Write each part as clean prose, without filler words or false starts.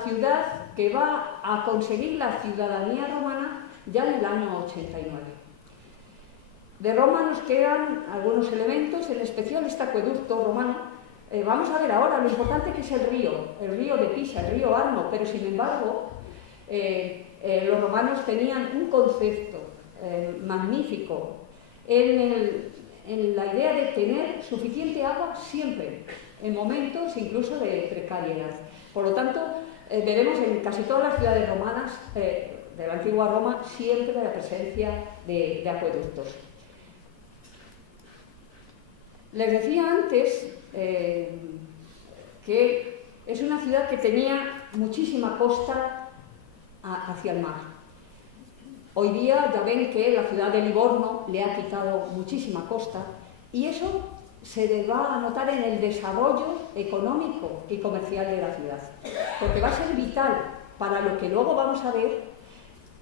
ciudad que va a conseguir la ciudadanía romana ya en el año 89. De Roma nos quedan algunos elementos, en especial este acueducto romano. Vamos a ver ahora lo importante que es el río de Pisa, el río Arno, pero sin embargo los romanos tenían un concepto magnífico en la idea de tener suficiente agua siempre, en momentos incluso de precariedad. Por lo tanto, veremos en casi todas las ciudades romanas de la antigua Roma siempre la presencia de acueductos. Les decía antes que es una ciudad que tenía muchísima costa hacia el mar. Hoy día ya ven que la ciudad de Livorno le ha quitado muchísima costa y eso se va a notar en el desarrollo económico y comercial de la ciudad, porque va a ser vital para lo que luego vamos a ver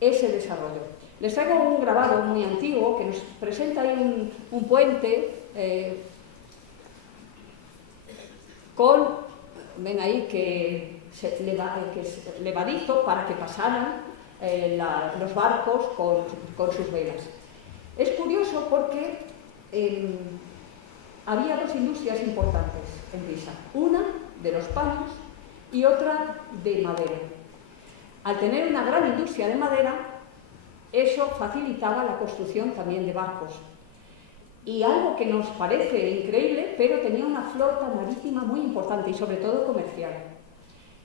ese desarrollo. Les traigo un grabado muy antiguo que nos presenta ahí un puente ven ahí que es levadizo para que pasaran los barcos con sus velas. Es curioso porque había dos industrias importantes en Pisa, una de los paños y otra de madera. Al tener una gran industria de madera, eso facilitaba la construcción también de barcos. Y algo que nos parece increíble, pero tenía una flota marítima muy importante y sobre todo comercial.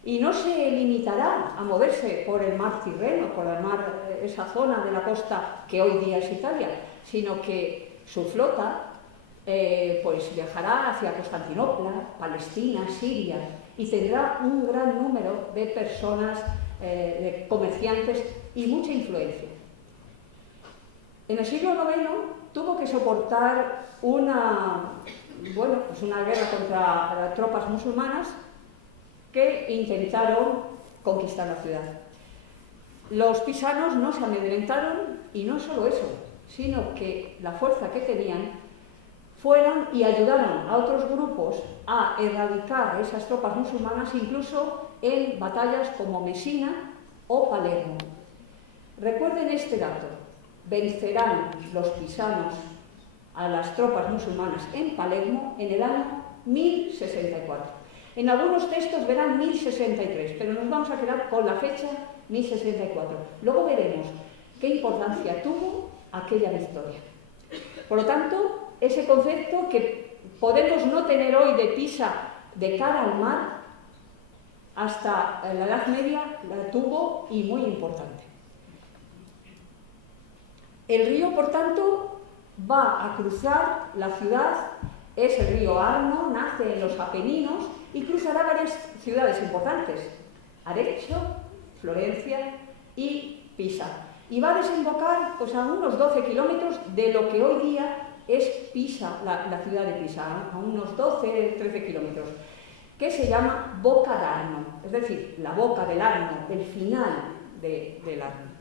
Y no se limitará a moverse por el mar Tirreno, por el mar, esa zona de la costa que hoy día es Italia, sino que su flota pues viajará hacia Constantinopla, Palestina, Siria, y tendrá un gran número de personas, de comerciantes y mucha influencia. En el siglo IX tuvo que soportar una guerra contra tropas musulmanas que intentaron conquistar la ciudad. Los pisanos no se amedrentaron y no solo eso, sino que la fuerza que tenían fueron y ayudaron a otros grupos a erradicar esas tropas musulmanas incluso en batallas como Mesina o Palermo. Recuerden este dato, vencerán los pisanos a las tropas musulmanas en Palermo en el año 1064. En algunos textos verán 1063, pero nos vamos a quedar con la fecha 1064. Luego veremos qué importancia tuvo aquella victoria. Por lo tanto, ese concepto que podemos no tener hoy de Pisa de cara al mar, hasta la Edad Media la tuvo y muy importante. El río, por tanto, va a cruzar la ciudad, es el río Arno, nace en los Apeninos y cruzará varias ciudades importantes, Arezzo, Florencia y Pisa. Y va a desembocar pues, a unos 12 kilómetros de lo que hoy día es Pisa, la ciudad de Pisa, a unos 12-13 kilómetros, que se llama Boca d'Arno, es decir, la boca del Arno, el final del Arno.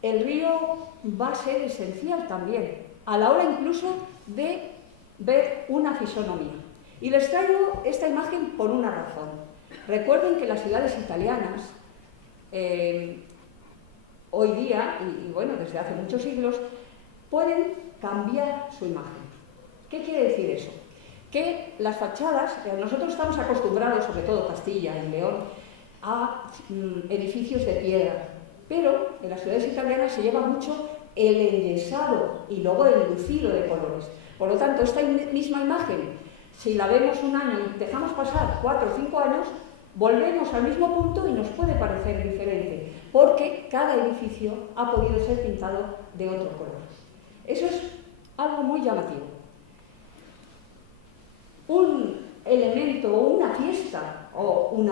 El río va a ser esencial también, a la hora incluso de ver una fisonomía. Y les traigo esta imagen por una razón. Recuerden que las ciudades italianas, hoy día, y bueno, desde hace muchos siglos, pueden cambiar su imagen. ¿Qué quiere decir eso? Que las fachadas, nosotros estamos acostumbrados, sobre todo Castilla y León, a edificios de piedra, pero en las ciudades italianas se lleva mucho el enyesado y luego el lucido de colores. Por lo tanto, esta misma imagen, si la vemos un año y dejamos pasar 4 o 5 años, volvemos al mismo punto y nos puede parecer diferente, porque cada edificio ha podido ser pintado de otro color. Eso es algo muy llamativo. Un elemento o una fiesta o un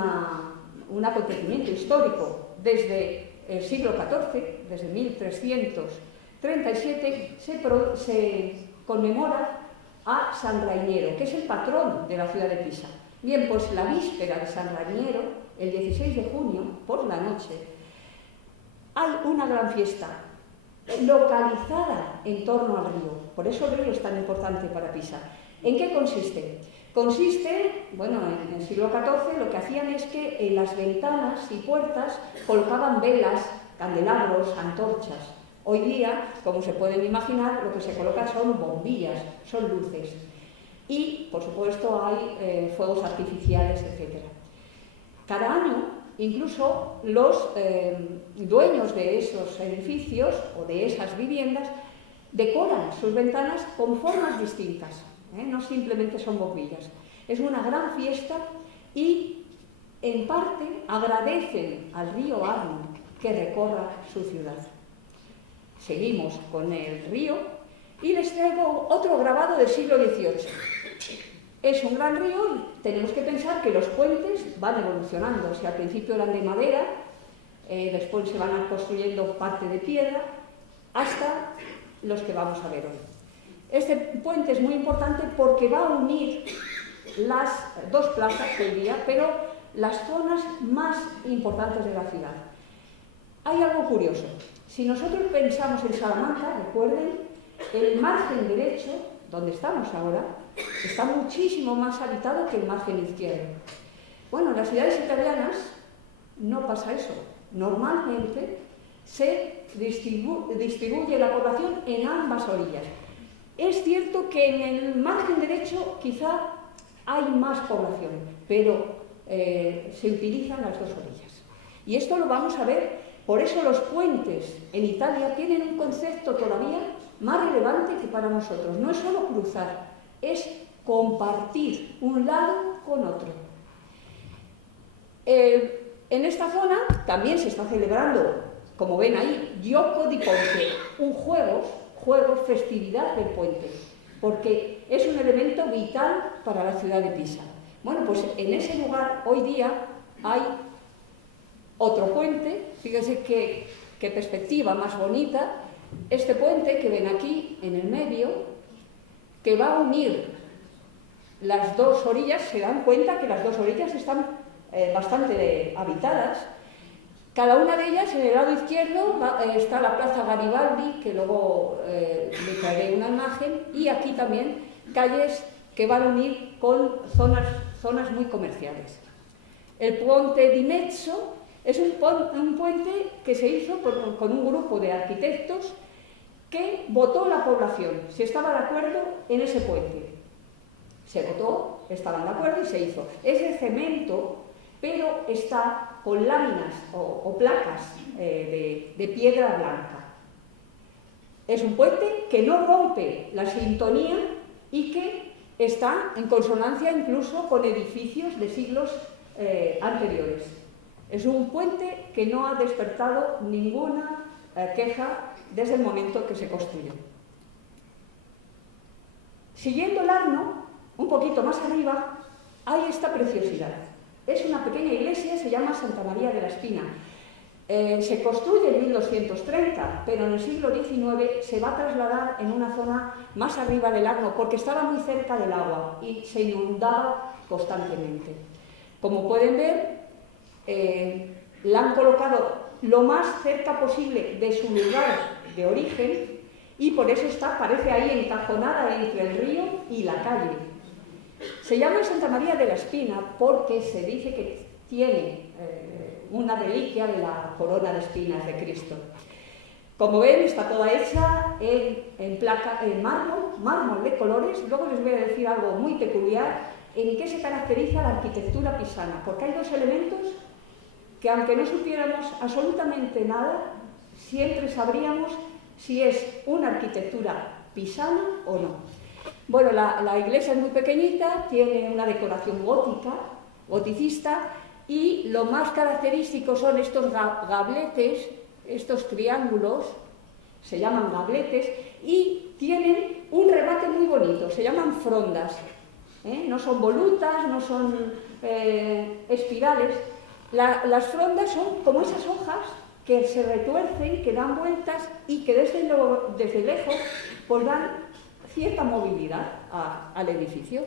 acontecimiento histórico desde el siglo XIV, desde 1337, se conmemora a San Rainiero, que es el patrón de la ciudad de Pisa. Bien, pues la víspera de San Rainiero, el 16 de junio, por la noche, hay una gran fiesta localizada en torno al río. Por eso el río es tan importante para Pisa. ¿En qué consiste? Consiste, bueno, en el siglo XIV lo que hacían es que en las ventanas y puertas colocaban velas, candelabros, antorchas. Hoy día, como se pueden imaginar, lo que se coloca son bombillas, son luces. Y, por supuesto, hay fuegos artificiales, etc. Cada año, incluso los dueños de esos edificios o de esas viviendas decoran sus ventanas con formas distintas. No simplemente son bombillas. Es una gran fiesta y, en parte, agradecen al río Arno que recorra su ciudad. Seguimos con el río y les traigo otro grabado del siglo XVIII. Es un gran río y tenemos que pensar que los puentes van evolucionando. O sea, al principio eran de madera, después se van construyendo parte de piedra, hasta los que vamos a ver hoy. Este puente es muy importante porque va a unir las dos plazas hoy día, pero las zonas más importantes de la ciudad. Hay algo curioso. Si nosotros pensamos en Salamanca, recuerden, el margen derecho, donde estamos ahora, está muchísimo más habitado que el margen izquierdo. Bueno, en las ciudades italianas no pasa eso. Normalmente se distribuye la población en ambas orillas. Es cierto que en el margen derecho quizá hay más población, pero se utilizan las dos orillas. Y esto lo vamos a ver, por eso los puentes en Italia tienen un concepto todavía más relevante que para nosotros. No es solo cruzar, es compartir un lado con otro. En esta zona también se está celebrando, como ven ahí, Gioco di Ponte, un juego, festividad del puente, porque es un elemento vital para la ciudad de Pisa. Bueno, pues en ese lugar hoy día hay otro puente, fíjense qué perspectiva más bonita, este puente que ven aquí en el medio, que va a unir las dos orillas. Se dan cuenta que las dos orillas están bastante habitadas. Cada una de ellas, en el lado izquierdo, está la Plaza Garibaldi, que luego le traeré una imagen, y aquí también calles que van a unir con zonas muy comerciales. El Ponte di Mezzo es un puente que se hizo con un grupo de arquitectos que votó la población, si estaba de acuerdo en ese puente. Se votó, estaban de acuerdo y se hizo. Es de cemento, pero está con láminas o placas de piedra blanca. Es un puente que no rompe la sintonía y que está en consonancia incluso con edificios de siglos anteriores. Es un puente que no ha despertado ninguna queja desde el momento que se construyó. Siguiendo el Arno, un poquito más arriba, hay esta preciosidad. Es una pequeña iglesia, se llama Santa María de la Espina. Se construye en 1230, pero en el siglo XIX se va a trasladar en una zona más arriba del Arno, porque estaba muy cerca del agua y se inundaba constantemente. Como pueden ver, la han colocado lo más cerca posible de su lugar de origen y por eso parece ahí encajonada entre el río y la calle. Se llama Santa María de la Espina porque se dice que tiene una reliquia de la corona de espinas de Cristo. Como ven, está toda hecha en mármol de colores. Luego les voy a decir algo muy peculiar en qué se caracteriza la arquitectura pisana, porque hay dos elementos que, aunque no supiéramos absolutamente nada, siempre sabríamos si es una arquitectura pisana o no. Bueno, la iglesia es muy pequeñita, tiene una decoración goticista, y lo más característico son estos gabletes, estos triángulos, se llaman gabletes, y tienen un remate muy bonito, se llaman frondas. No son volutas, no son espirales. Las frondas son como esas hojas que se retuercen, que dan vueltas y que desde lejos pues dan cierta movilidad al edificio.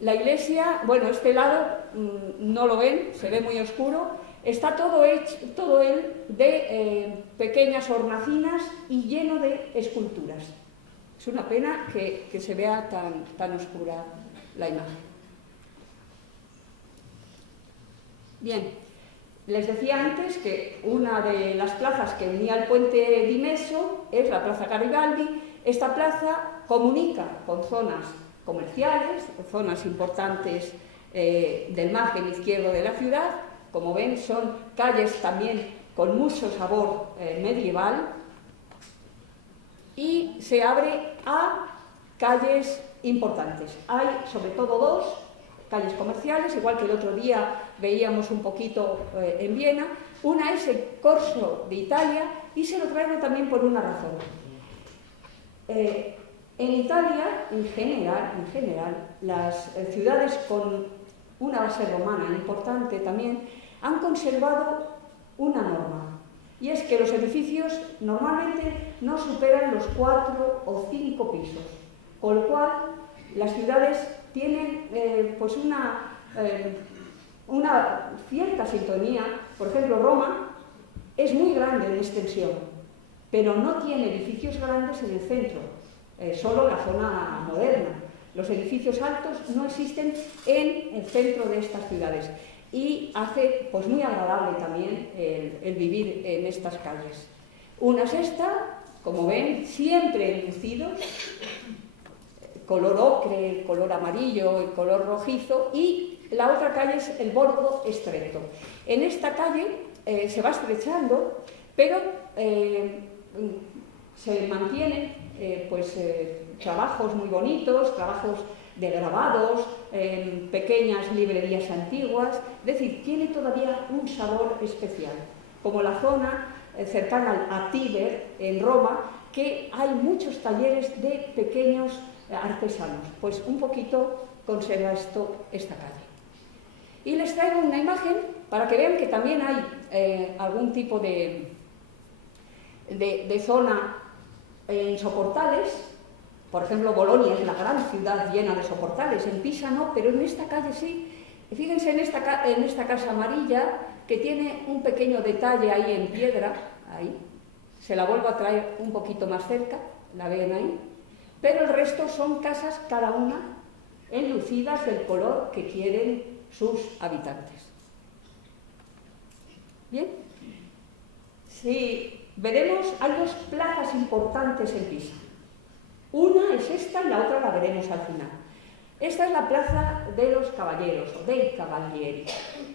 La iglesia, bueno, este lado no lo ven, se ve muy oscuro, está todo él de pequeñas hornacinas y lleno de esculturas. Es una pena que se vea tan oscura la imagen. Bien, les decía antes que una de las plazas que unía el puente di Messo es la Plaza Garibaldi. Esta plaza comunica con zonas comerciales, zonas importantes del margen izquierdo de la ciudad. Como ven, son calles también con mucho sabor medieval, y se abre a calles importantes. Hay sobre todo dos calles comerciales, igual que el otro día veíamos un poquito en Viena. Una es el Corso de Italia, y se lo traigo también por una razón. En Italia, en general, las ciudades con una base romana importante también han conservado una norma, y es que los edificios normalmente no superan los 4 o 5 pisos, con lo cual las ciudades tienen pues una cierta sintonía. Por ejemplo, Roma es muy grande en extensión, pero no tiene edificios grandes en el centro, solo la zona moderna. Los edificios altos no existen en el centro de estas ciudades, y hace pues muy agradable también el vivir en estas calles. Una es esta, como ven, siempre enlucidos, color ocre, color amarillo y color rojizo, y la otra calle es el Borgo Estreto. En esta calle se va estrechando, pero se mantienen trabajos muy bonitos, trabajos de grabados, pequeñas librerías antiguas. Es decir, tiene todavía un sabor especial, como la zona cercana a Tíber, en Roma, que hay muchos talleres de pequeños artesanos. Pues un poquito conserva esta calle. Y les traigo una imagen para que vean que también hay algún tipo de zona en soportales. Por ejemplo, Bolonia es la gran ciudad llena de soportales, en Pisa no, pero en esta calle sí. Fíjense en esta casa amarilla, que tiene un pequeño detalle ahí en piedra, ahí. Se la vuelvo a traer un poquito más cerca, la ven ahí. Pero el resto son casas, cada una enlucidas del color que quieren sus habitantes. ¿Bien? Sí, veremos, hay dos plazas importantes en Pisa. Una es esta y la otra la veremos al final. Esta es la Plaza de los Caballeros, o dei Cavalieri.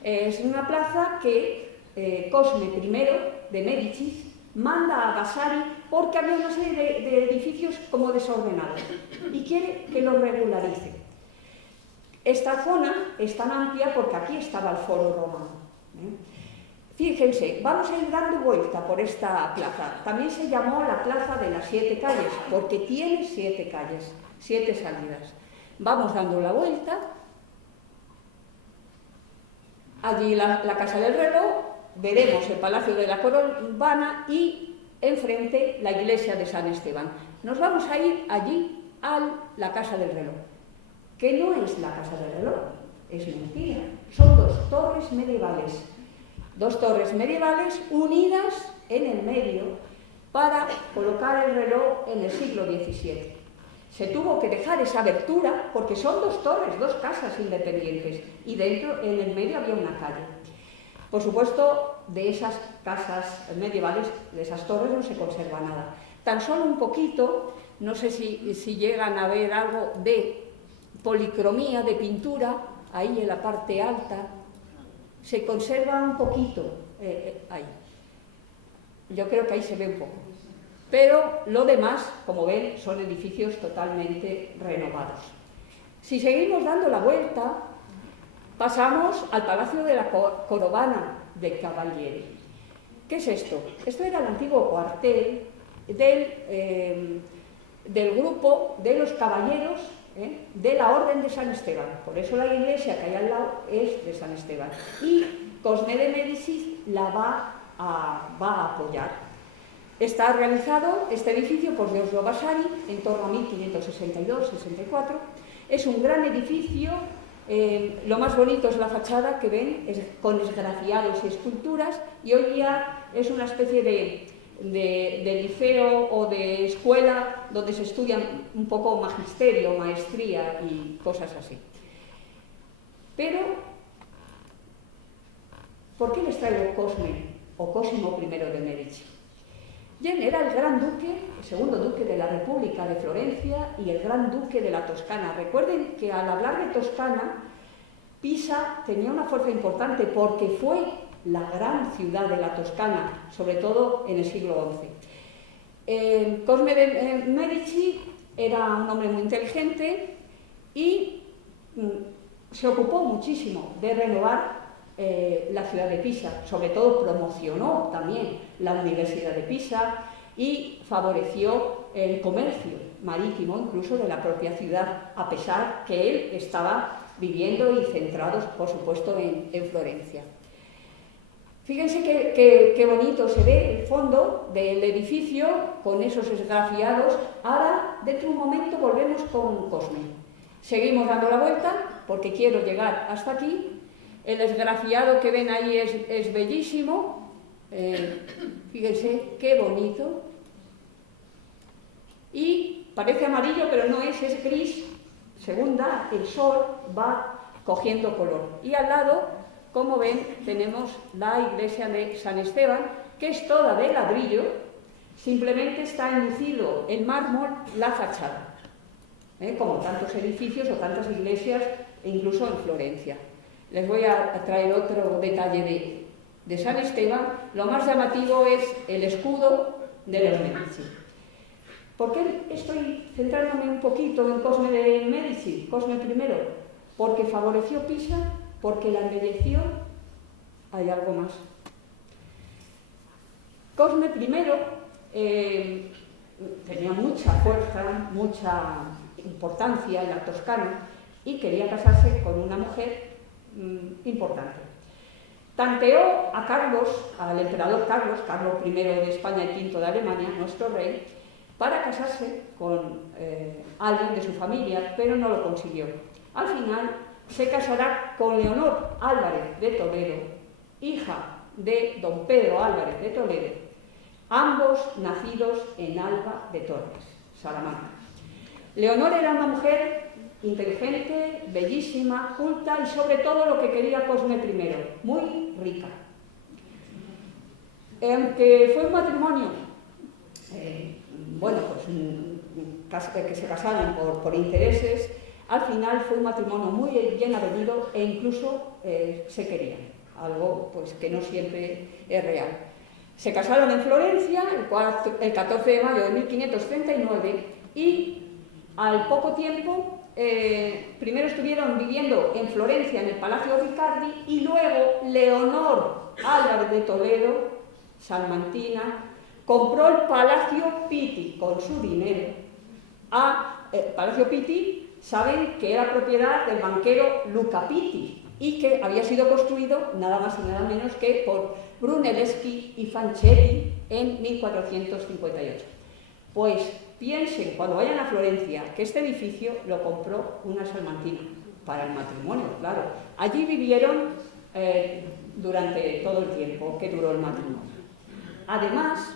Es una plaza que Cosme I de Médicis manda a Vasari porque había una serie de edificios como desordenados y quiere que los regularice. Esta zona es tan amplia porque aquí estaba el foro romano. Fíjense, vamos a ir dando vuelta por esta plaza. También se llamó la Plaza de las 7 calles, porque tiene 7 calles, 7 salidas. Vamos dando la vuelta. Allí la Casa del Reloj, veremos el Palacio de la Corona y enfrente la iglesia de San Esteban. Nos vamos a ir allí a la Casa del Reloj, que no es la Casa del Reloj, es mentira. Son dos torres medievales. Dos torres medievales unidas en el medio para colocar el reloj en el siglo XVII. Se tuvo que dejar esa abertura porque son dos torres, dos casas independientes, y dentro, en el medio, había una calle. Por supuesto, de esas casas medievales, de esas torres, no se conserva nada. Tan solo un poquito, no sé si llegan a ver algo de policromía, de pintura, ahí en la parte alta. Se conserva un poquito ahí. Yo creo que ahí se ve un poco. Pero lo demás, como ven, son edificios totalmente renovados. Si seguimos dando la vuelta, pasamos al Palacio de la Corona de Cavalieri. ¿Qué es esto? Esto era el antiguo cuartel del grupo de los caballeros de la Orden de San Esteban. Por eso la iglesia que hay al lado es de San Esteban. Y Cosme de Médicis la va a apoyar. Está realizado este edificio por Giorgio Vasari en torno a 1562-64. Es un gran edificio. Lo más bonito es la fachada, que ven, con esgrafiados y esculturas, y hoy día es una especie de liceo o de escuela donde se estudia un poco magisterio, maestría y cosas así. Pero, ¿por qué les traigo Cosme o Cosimo I de Medici? Bien, era el gran duque, el segundo duque de la República de Florencia y el gran duque de la Toscana. Recuerden que al hablar de Toscana, Pisa tenía una fuerza importante porque fue la gran ciudad de la Toscana, sobre todo en el siglo XI. Cosme de Medici era un hombre muy inteligente y se ocupó muchísimo de renovar la ciudad de Pisa, sobre todo promocionó también la Universidad de Pisa y favoreció el comercio marítimo incluso de la propia ciudad, a pesar que él estaba viviendo y centrado, por supuesto, en Florencia. Fíjense qué bonito se ve el fondo del edificio con esos esgrafiados. Ahora, dentro de un momento, volvemos con Cosme. Seguimos dando la vuelta porque quiero llegar hasta aquí. El esgrafiado que ven ahí es bellísimo. Fíjense qué bonito. Y parece amarillo, pero no es gris. Según da el sol, va cogiendo color. Y al lado, como ven, tenemos la iglesia de San Esteban, que es toda de ladrillo, simplemente está enlucido en mármol la fachada, como tantos edificios o tantas iglesias, incluso en Florencia. Les voy a traer otro detalle de San Esteban. Lo más llamativo es el escudo de los Medici. ¿Por qué estoy centrándome un poquito en Cosme de Medici, Cosme I? Porque favoreció Pisa, porque la embelleció. Hay algo más. Cosme I tenía mucha fuerza, mucha importancia en la Toscana y quería casarse con una mujer importante. Tanteó a Carlos, al emperador Carlos I de España y V de Alemania, nuestro rey, para casarse con alguien de su familia, pero no lo consiguió. Al final se casará con Leonor Álvarez de Toledo, hija de don Pedro Álvarez de Toledo, ambos nacidos en Alba de Tormes, Salamanca. Leonor era una mujer inteligente, bellísima, culta y sobre todo lo que quería Cosme I, muy rica. Aunque fue un matrimonio, que se casaron por intereses, al final fue un matrimonio muy bien avenido e incluso se querían, algo pues, que no siempre es real. Se casaron en Florencia el 14 de mayo de 1539 y al poco tiempo primero estuvieron viviendo en Florencia en el Palacio Riccardi y luego Leonor Álvarez de Toledo, salmantina, compró el Palacio Pitti con su dinero. Palacio Pitti, saben que era propiedad del banquero Luca Pitti y que había sido construido nada más y nada menos que por Brunelleschi y Fancelli en 1458. Pues piensen, cuando vayan a Florencia, que este edificio lo compró una salmantina, para el matrimonio, claro. Allí vivieron durante todo el tiempo que duró el matrimonio. Además,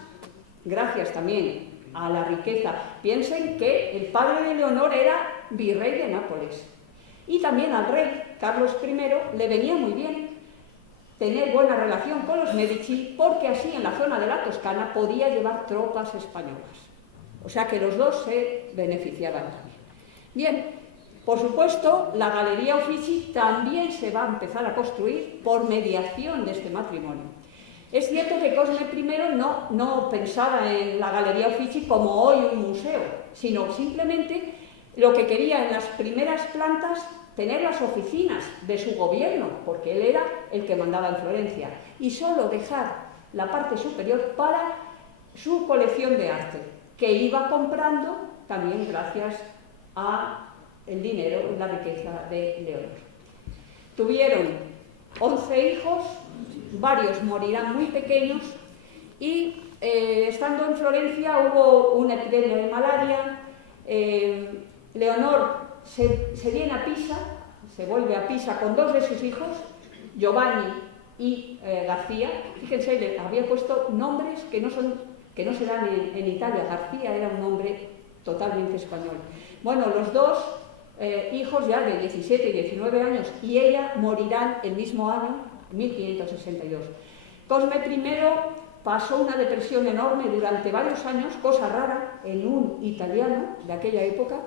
gracias también a la riqueza, piensen que el padre de Leonor era virrey de Nápoles y también al rey Carlos I le venía muy bien tener buena relación con los Medici porque así en la zona de la Toscana podía llevar tropas españolas. O sea que los dos se beneficiaban también. Bien, por supuesto, la Galería Uffizi también se va a empezar a construir por mediación de este matrimonio. Es cierto que Cosme I no pensaba en la Galería Uffizi como hoy un museo, sino simplemente lo que quería en las primeras plantas tener las oficinas de su gobierno, porque él era el que mandaba en Florencia, y solo dejar la parte superior para su colección de arte, que iba comprando también gracias a el dinero y la riqueza de Leonor. Tuvieron 11 hijos, varios morirán muy pequeños y estando en Florencia hubo una epidemia de malaria. Leonor se viene a Pisa, se vuelve a Pisa con dos de sus hijos, Giovanni y García. Fíjense, le había puesto nombres que que no se dan en Italia. García era un nombre totalmente español. Bueno, los dos hijos ya de 17 y 19 años y ella morirán el mismo año, 1562. Cosme I pasó una depresión enorme durante varios años, cosa rara en un italiano de aquella época,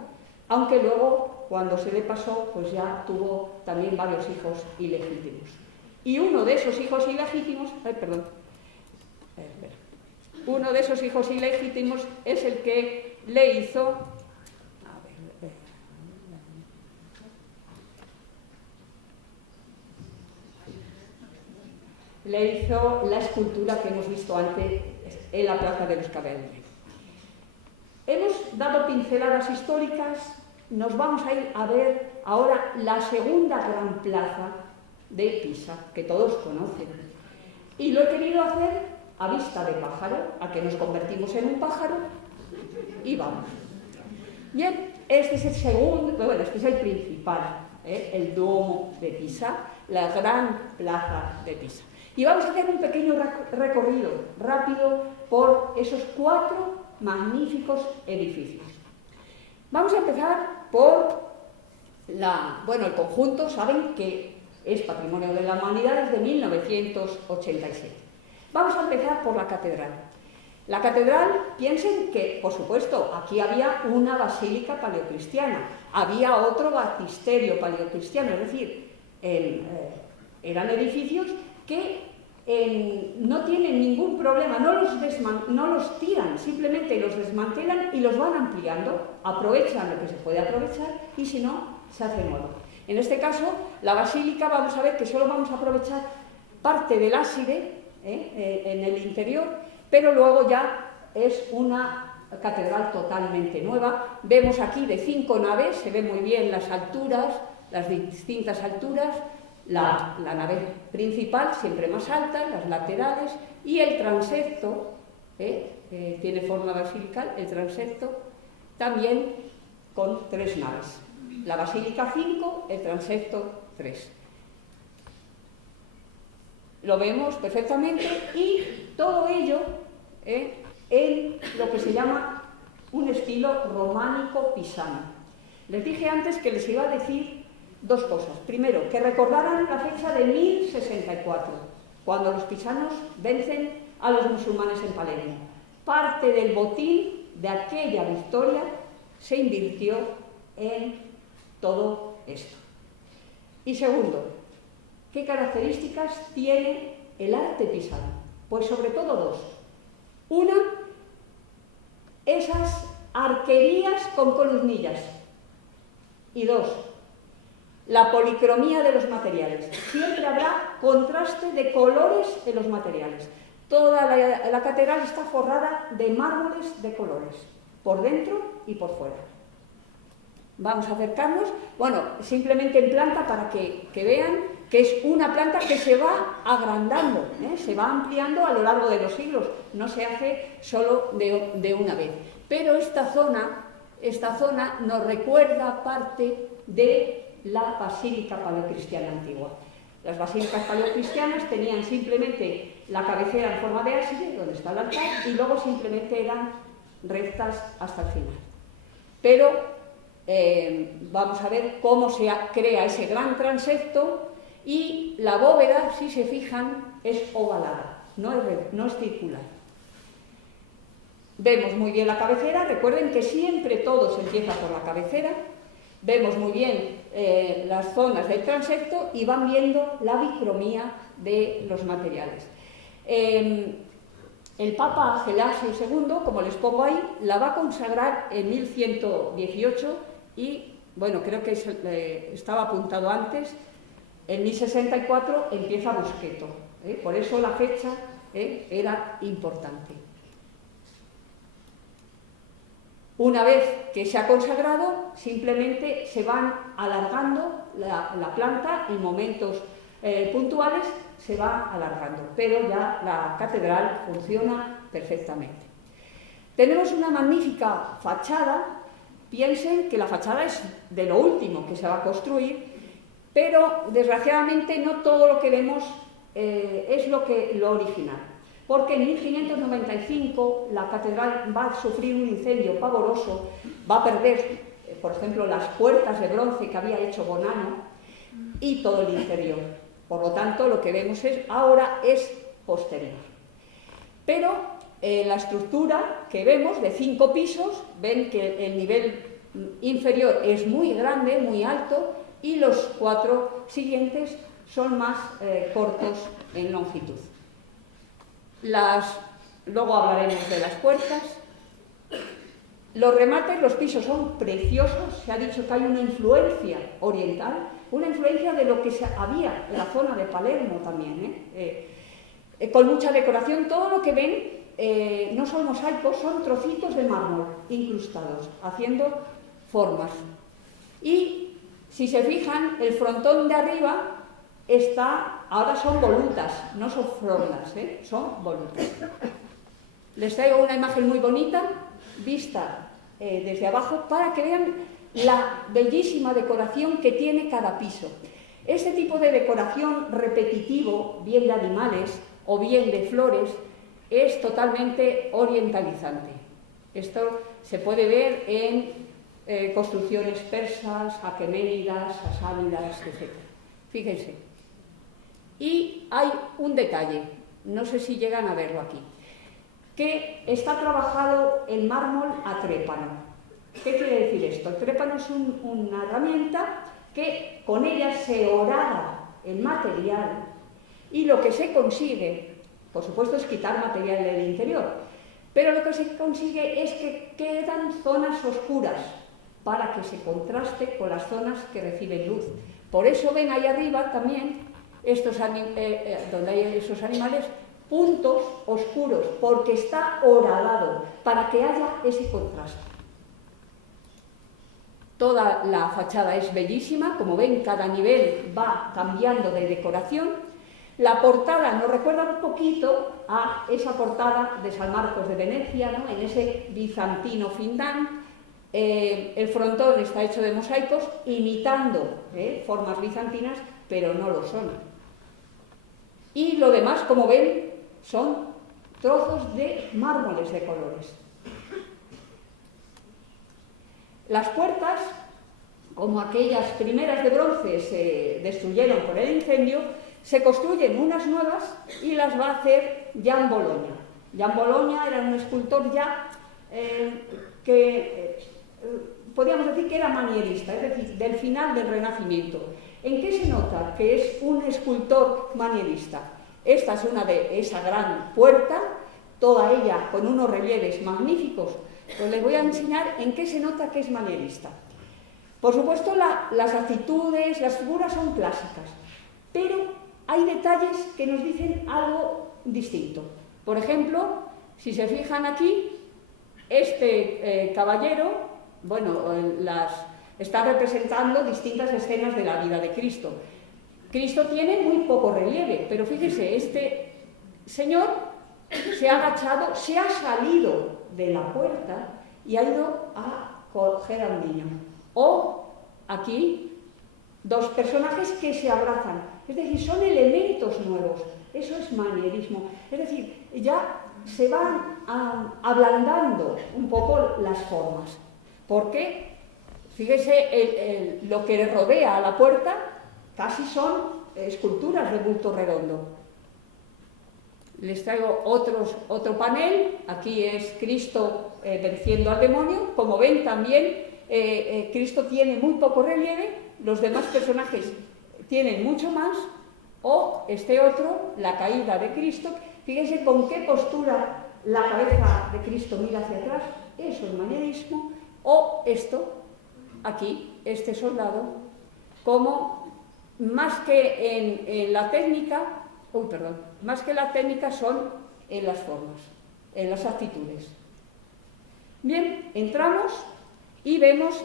aunque luego, cuando se le pasó, pues ya tuvo también varios hijos ilegítimos. Y uno de esos hijos ilegítimos, uno de esos hijos ilegítimos es el que le hizo, la escultura que hemos visto antes en la Plaza de los Caballeros. Hemos dado pinceladas históricas, nos vamos a ir a ver ahora la segunda gran plaza de Pisa, que todos conocen. Y lo he querido hacer a vista de pájaro, a que nos convertimos en un pájaro y vamos. Bien, este es el segundo, bueno, este es el principal, el Duomo de Pisa, la gran plaza de Pisa. Y vamos a hacer un pequeño recorrido rápido por esos 4 magníficos edificios. Vamos a empezar por el conjunto, saben que es Patrimonio de la Humanidad desde 1987. Vamos a empezar por la catedral. La catedral, piensen que, por supuesto, aquí había una basílica paleocristiana, había otro baptisterio paleocristiano, es decir, eran edificios que no tienen ningún problema, no los tiran, simplemente los desmantelan y los van ampliando, aprovechan lo que se puede aprovechar y si no, se hace nuevo. En este caso, la basílica, vamos a ver que solo vamos a aprovechar parte del ábside en el interior, pero luego ya es una catedral totalmente nueva. Vemos aquí de 5 naves, se ve muy bien las alturas, las distintas alturas, la nave principal siempre más alta, las laterales y el transepto, tiene forma basilical, el transepto también con 3 naves. La basílica 5, el transepto 3. Lo vemos perfectamente y todo ello en lo que se llama un estilo románico pisano. Les dije antes que les iba a decir 2 cosas. Primero, que recordaran la fecha de 1064, cuando los pisanos vencen a los musulmanes en Palermo. Parte del botín de aquella victoria se invirtió en todo esto. Y segundo, ¿qué características tiene el arte pisano? Pues sobre todo 2. Una, esas arquerías con columnillas. Y 2, la policromía de los materiales. Siempre habrá contraste de colores en los materiales. Toda la catedral está forrada de mármoles de colores, por dentro y por fuera. Vamos a acercarnos, bueno, simplemente en planta para que vean que es una planta que se va agrandando, se va ampliando a lo largo de los siglos, no se hace solo de una vez. Pero esta zona nos recuerda parte de la basílica paleocristiana antigua. Las basílicas paleocristianas tenían simplemente la cabecera en forma de ábside, donde está el altar, y luego simplemente eran rectas hasta el final. Pero vamos a ver cómo se crea ese gran transepto y la bóveda, si se fijan, es ovalada, no es circular. Vemos muy bien la cabecera, recuerden que siempre todo se empieza por la cabecera. Vemos muy bien las zonas del transepto y van viendo la bicromía de los materiales. El Papa Gelasio II, como les pongo ahí, la va a consagrar en 1118 y, bueno, creo que estaba apuntado antes, en 1064 empieza Busqueto. Por eso la fecha era importante. Una vez que se ha consagrado, simplemente se van alargando la planta en momentos puntuales, se va alargando, pero ya la catedral funciona perfectamente. Tenemos una magnífica fachada, piensen que la fachada es de lo último que se va a construir, pero desgraciadamente no todo lo que vemos es lo original. porque en 1595 la catedral va a sufrir un incendio pavoroso, va a perder, por ejemplo, las puertas de bronce que había hecho Bonano y todo el interior. Por lo tanto, lo que vemos ahora es posterior. Pero la estructura que vemos de 5 pisos, ven que el nivel inferior es muy grande, muy alto, y los 4 siguientes son más cortos en longitud. Luego hablaremos de las puertas. Los remates, los pisos son preciosos. Se ha dicho que hay una influencia oriental, una influencia de lo que había en la zona de Palermo también, con mucha decoración. Todo lo que ven no son mosaicos, son trocitos de mármol incrustados, haciendo formas. Y si se fijan, el frontón de arriba ahora son volutas, no son frondas, son volutas. Les traigo una imagen muy bonita, vista desde abajo, para que vean la bellísima decoración que tiene cada piso. Este tipo de decoración repetitivo, bien de animales o bien de flores, es totalmente orientalizante. Esto se puede ver en construcciones persas, aqueménidas, sasánidas, etc. Fíjense. Y hay un detalle, no sé si llegan a verlo aquí, que está trabajado en mármol a trépano. ¿Qué quiere decir esto? El trépano es una herramienta que con ella se horada el material y lo que se consigue, por supuesto, es quitar material del interior, pero lo que se consigue es que quedan zonas oscuras para que se contraste con las zonas que reciben luz. Por eso ven ahí arriba también, donde hay esos animales, puntos oscuros, porque está horadado, para que haya ese contraste. Toda la fachada es bellísima, como ven, cada nivel va cambiando de decoración. La portada nos recuerda un poquito a esa portada de San Marcos de Venecia, ¿no? En ese bizantino findán. El frontón está hecho de mosaicos, imitando formas bizantinas, pero no lo son. Y lo demás, como ven, son trozos de mármoles de colores. Las puertas, como aquellas primeras de bronce se destruyeron por el incendio, se construyen unas nuevas y las va a hacer Jan Bologna. Jan Bologna era un escultor ya que podríamos decir que era manierista, es decir, del final del Renacimiento. ¿En qué se nota que es un escultor manierista? Esta es esa gran puerta, toda ella con unos relieves magníficos. Pues les voy a enseñar en qué se nota que es manierista. Por supuesto, las actitudes, las figuras son clásicas, pero hay detalles que nos dicen algo distinto. Por ejemplo, si se fijan aquí, este caballero, está representando distintas escenas de la vida de Cristo. Cristo tiene muy poco relieve, pero fíjese, este señor se ha agachado, se ha salido de la puerta y ha ido a coger a un niño. O aquí, 2 personajes que se abrazan, es decir, son elementos nuevos, eso es manierismo, es decir, ya se van ablandando un poco las formas, porque, fíjese, lo que rodea a la puerta casi son esculturas de bulto redondo. Les traigo otro panel, aquí es Cristo venciendo al demonio. Como ven también, Cristo tiene muy poco relieve, los demás personajes tienen mucho más, o este otro, la caída de Cristo. Fíjense con qué postura la cabeza de Cristo mira hacia atrás, eso es manierismo, o esto, aquí, este soldado, como más que en la técnica, más que la técnica son en las formas, en las actitudes. Bien, entramos y vemos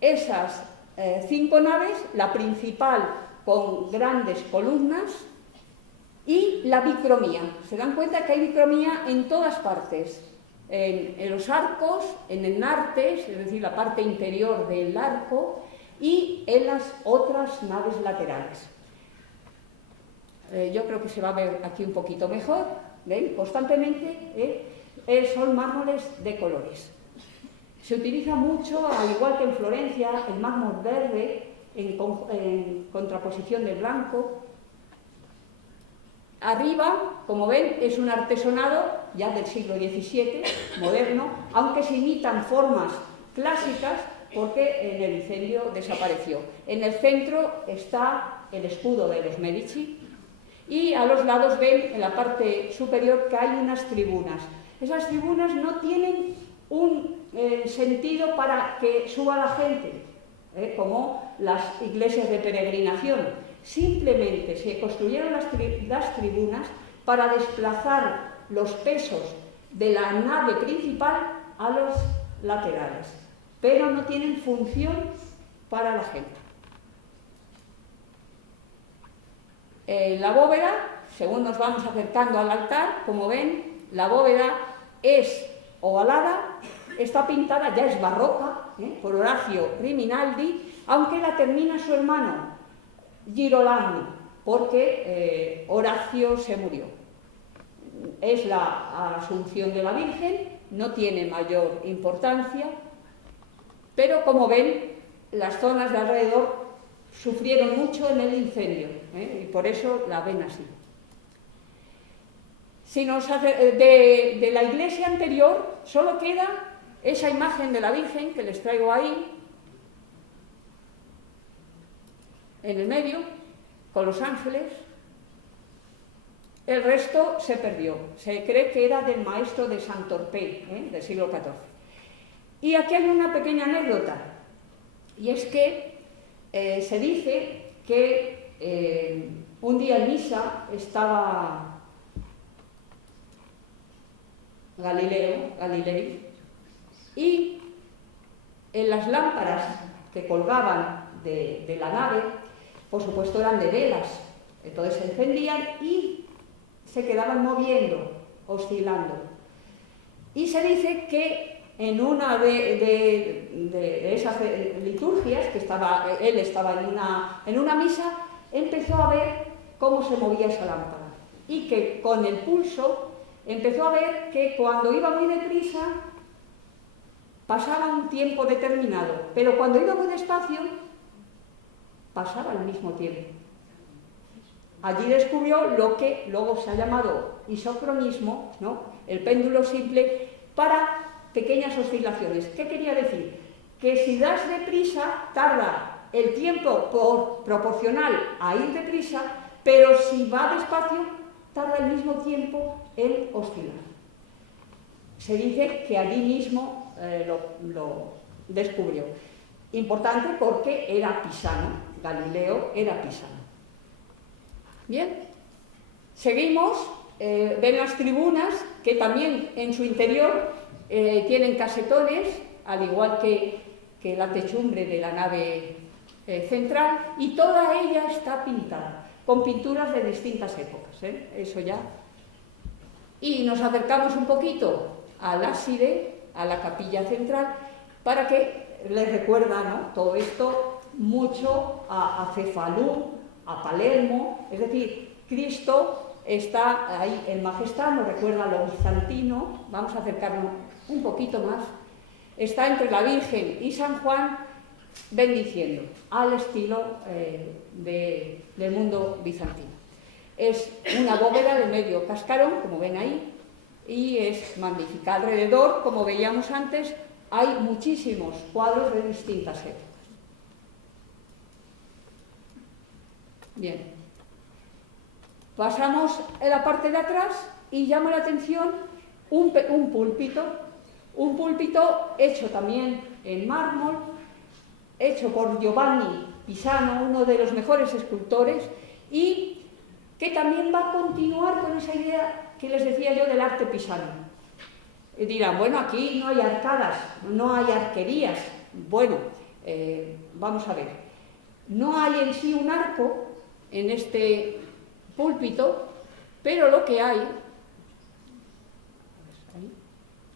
esas 5 naves, la principal con grandes columnas y la bicromía. Se dan cuenta que hay bicromía en todas partes, en los arcos, en el nartes, es decir, la parte interior del arco, y en las otras naves laterales. Yo creo que se va a ver aquí un poquito mejor. ¿ven? Constantemente son mármoles de colores. Se utiliza mucho, al igual que en Florencia, el mármol verde en contraposición del blanco. Arriba, como ven, es un artesonado ya del siglo XVII, moderno, aunque se imitan formas clásicas porque en el incendio desapareció. En el centro está el escudo de los Medici y a los lados ven en la parte superior que hay unas tribunas. Esas tribunas no tienen un sentido para que suba la gente, como las iglesias de peregrinación. Simplemente se construyeron las tribunas para desplazar los pesos de la nave principal a los laterales, pero no tienen función para la gente. La bóveda, según nos vamos acercando al altar, como ven, la bóveda es ovalada, está pintada, ya es barroca, por Orazio Riminaldi, aunque la termina su hermano Girolamo, porque Horacio se murió. Es la Asunción de la Virgen, no tiene mayor importancia, pero como ven, las zonas de alrededor sufrieron mucho en el incendio, y por eso la ven así. Si nos de la iglesia anterior solo queda esa imagen de la Virgen que les traigo ahí, en el medio, con los ángeles. El resto se perdió. Se cree que era del maestro de Santorpé, del siglo XIV. Y aquí hay una pequeña anécdota, y es que se dice que un día en misa estaba Galilei, y en las lámparas que colgaban de la nave, por supuesto eran de velas, entonces se encendían y se quedaban moviendo, oscilando. Y se dice que en una de esas liturgias, que él estaba en una misa, empezó a ver cómo se movía esa lámpara, y que con el pulso empezó a ver que cuando iba muy deprisa pasaba un tiempo determinado, pero cuando iba muy despacio pasaba el mismo tiempo. Allí descubrió lo que luego se ha llamado isocronismo, ¿no? El péndulo simple para pequeñas oscilaciones. ¿Qué quería decir? Que si das deprisa, tarda el tiempo proporcional a ir deprisa, pero si va despacio, tarda el mismo tiempo en oscilar. Se dice que allí mismo lo descubrió. Importante porque era pisano, Galileo era pisano. Bien, seguimos, ven las tribunas que también en su interior tienen casetones, al igual que la techumbre de la nave central, y toda ella está pintada, con pinturas de distintas épocas, eso ya. Y nos acercamos un poquito al ábside, a la capilla central, para que les recuerda, ¿no?, todo esto mucho a Cefalú, a Palermo, es decir, Cristo está ahí en majestad, nos recuerda a lo bizantino, vamos a acercarnos un poquito más, está entre la Virgen y San Juan bendiciendo, al estilo del mundo bizantino. Es una bóveda de medio cascarón, como ven ahí, y es magnífica. Alrededor, como veíamos antes, hay muchísimos cuadros de distintas épocas. Bien, pasamos en la parte de atrás y llama la atención un púlpito hecho también en mármol, hecho por Giovanni Pisano, uno de los mejores escultores, y que también va a continuar con esa idea que les decía yo del arte pisano. Y dirán, bueno, aquí no hay arcadas, no hay arquerías. Bueno, vamos a ver. No hay en sí un arco en este púlpito, pero lo que hay...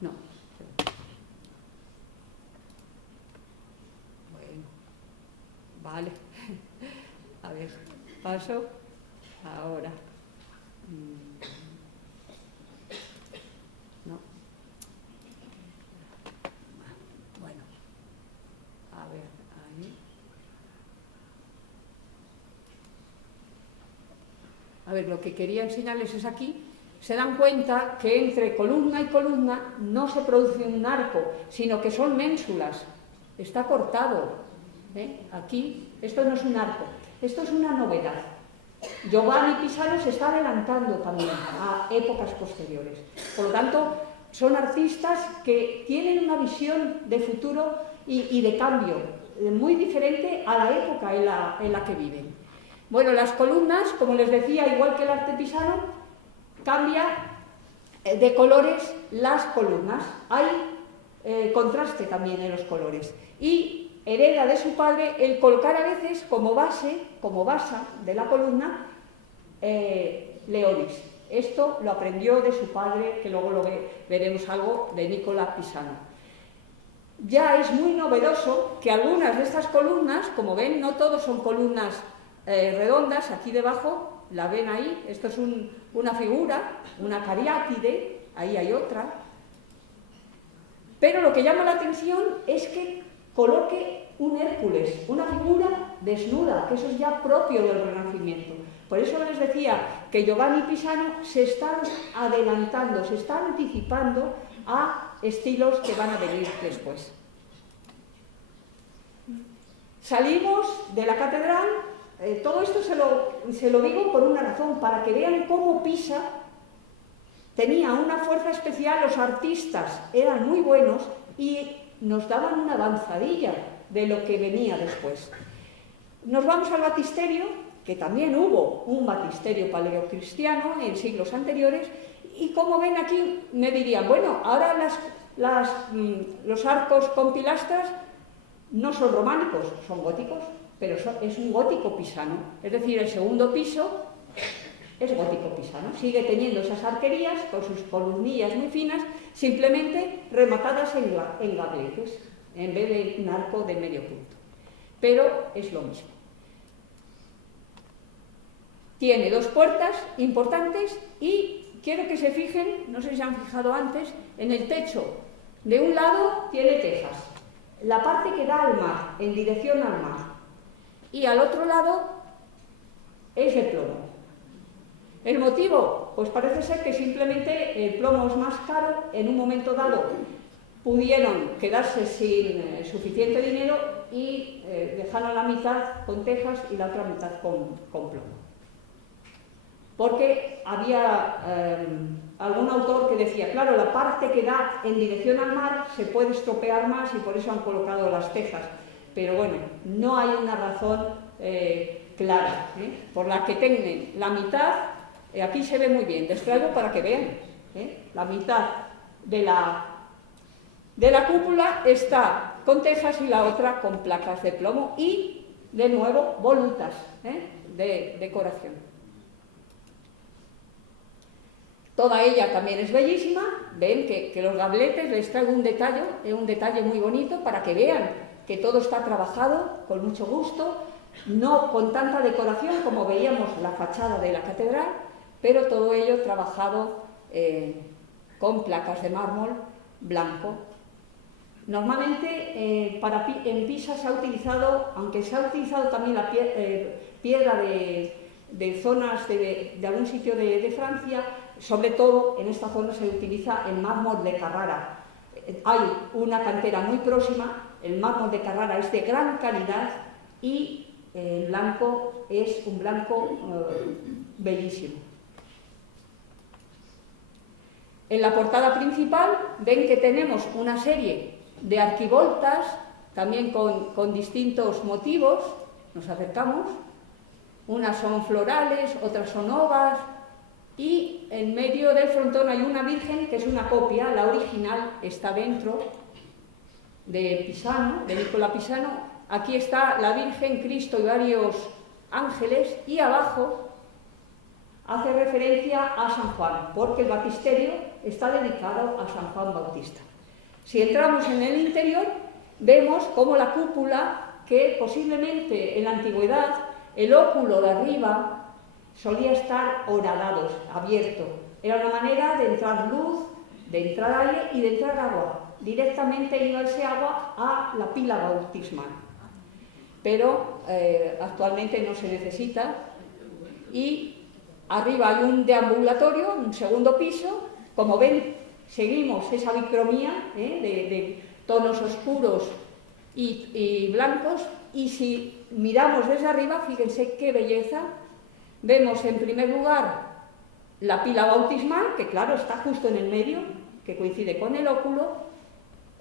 No. Bueno, vale. A ver, paso ahora. A ver, lo que quería enseñarles es aquí. Se dan cuenta que entre columna y columna no se produce un arco, sino que son ménsulas. Está cortado. Aquí, esto no es un arco, esto es una novedad. Giovanni Pisano se está adelantando también a épocas posteriores. Por lo tanto, son artistas que tienen una visión de futuro y de cambio muy diferente a la época en la que viven. Bueno, las columnas, como les decía, igual que el arte pisano, cambia de colores las columnas. Hay contraste también en los colores. Y hereda de su padre el colocar a veces como base de la columna, leones. Esto lo aprendió de su padre, que luego veremos algo de Nicola Pisano. Ya es muy novedoso que algunas de estas columnas, como ven, no todos son columnas redondas. Aquí debajo, la ven ahí, esto es una figura, una cariátide, ahí hay otra. Pero lo que llama la atención es que coloque un Hércules, una figura desnuda, que eso es ya propio del Renacimiento. Por eso les decía que Giovanni Pisano se está adelantando, se está anticipando a estilos que van a venir después. Salimos de la catedral. Todo esto se lo digo por una razón, para que vean cómo Pisa tenía una fuerza especial. Los artistas eran muy buenos y nos daban una avanzadilla de lo que venía después. Nos vamos al batisterio, que también hubo un batisterio paleocristiano en siglos anteriores, y como ven aquí me dirían, bueno, ahora los arcos con pilastras no son románicos, son góticos, pero es un gótico pisano, es decir, el segundo piso es gótico pisano, sigue teniendo esas arquerías con sus columnillas muy finas, simplemente rematadas en gabletes, en vez de un arco de medio punto, pero es lo mismo. Tiene dos puertas importantes y quiero que se fijen, no sé si se han fijado antes, en el techo. De un lado tiene tejas, la parte que da al mar, en dirección al mar, y al otro lado es de plomo. ¿El motivo? Pues parece ser que simplemente el plomo es más caro. En un momento dado pudieron quedarse sin suficiente dinero y dejaron la mitad con tejas y la otra mitad con plomo. Porque había algún autor que decía, claro, la parte que da en dirección al mar se puede estropear más y por eso han colocado las tejas. Pero bueno, no hay una razón clara por la que tengan la mitad. Aquí se ve muy bien, describo para que vean. La mitad de la cúpula está con tejas y la otra con placas de plomo y, de nuevo, volutas de decoración. Toda ella también es bellísima. Ven que los gabletes les traigo un detalle muy bonito para que vean que todo está trabajado con mucho gusto, no con tanta decoración como veíamos la fachada de la catedral, pero todo ello trabajado con placas de mármol blanco. Normalmente en Pisa se ha utilizado, aunque se ha utilizado también la piedra de zonas de algún sitio de Francia, sobre todo en esta zona se utiliza el mármol de Carrara. Hay una cantera muy próxima, el mármol de Carrara es de gran calidad y el blanco es un blanco bellísimo. En la portada principal ven que tenemos una serie de arquivoltas, también con distintos motivos. Nos acercamos, unas son florales, otras son ovas, y en medio del frontón hay una virgen que es una copia, la original está dentro de Pisano, de Nicola Pisano. Aquí está la Virgen, Cristo y varios ángeles, y abajo hace referencia a San Juan, porque el baptisterio está dedicado a San Juan Bautista. Si entramos en el interior, vemos cómo la cúpula, que posiblemente en la antigüedad el óculo de arriba solía estar horadado, abierto. Era una manera de entrar luz, de entrar aire y de entrar agua. Directamente iba ese agua a la pila bautismal. Pero actualmente no se necesita y Arriba hay un deambulatorio, un segundo piso. Como ven, seguimos esa bicromía de tonos oscuros y blancos. Y si miramos desde arriba, fíjense qué belleza. Vemos en primer lugar la pila bautismal, que claro, está justo en el medio, que coincide con el óculo.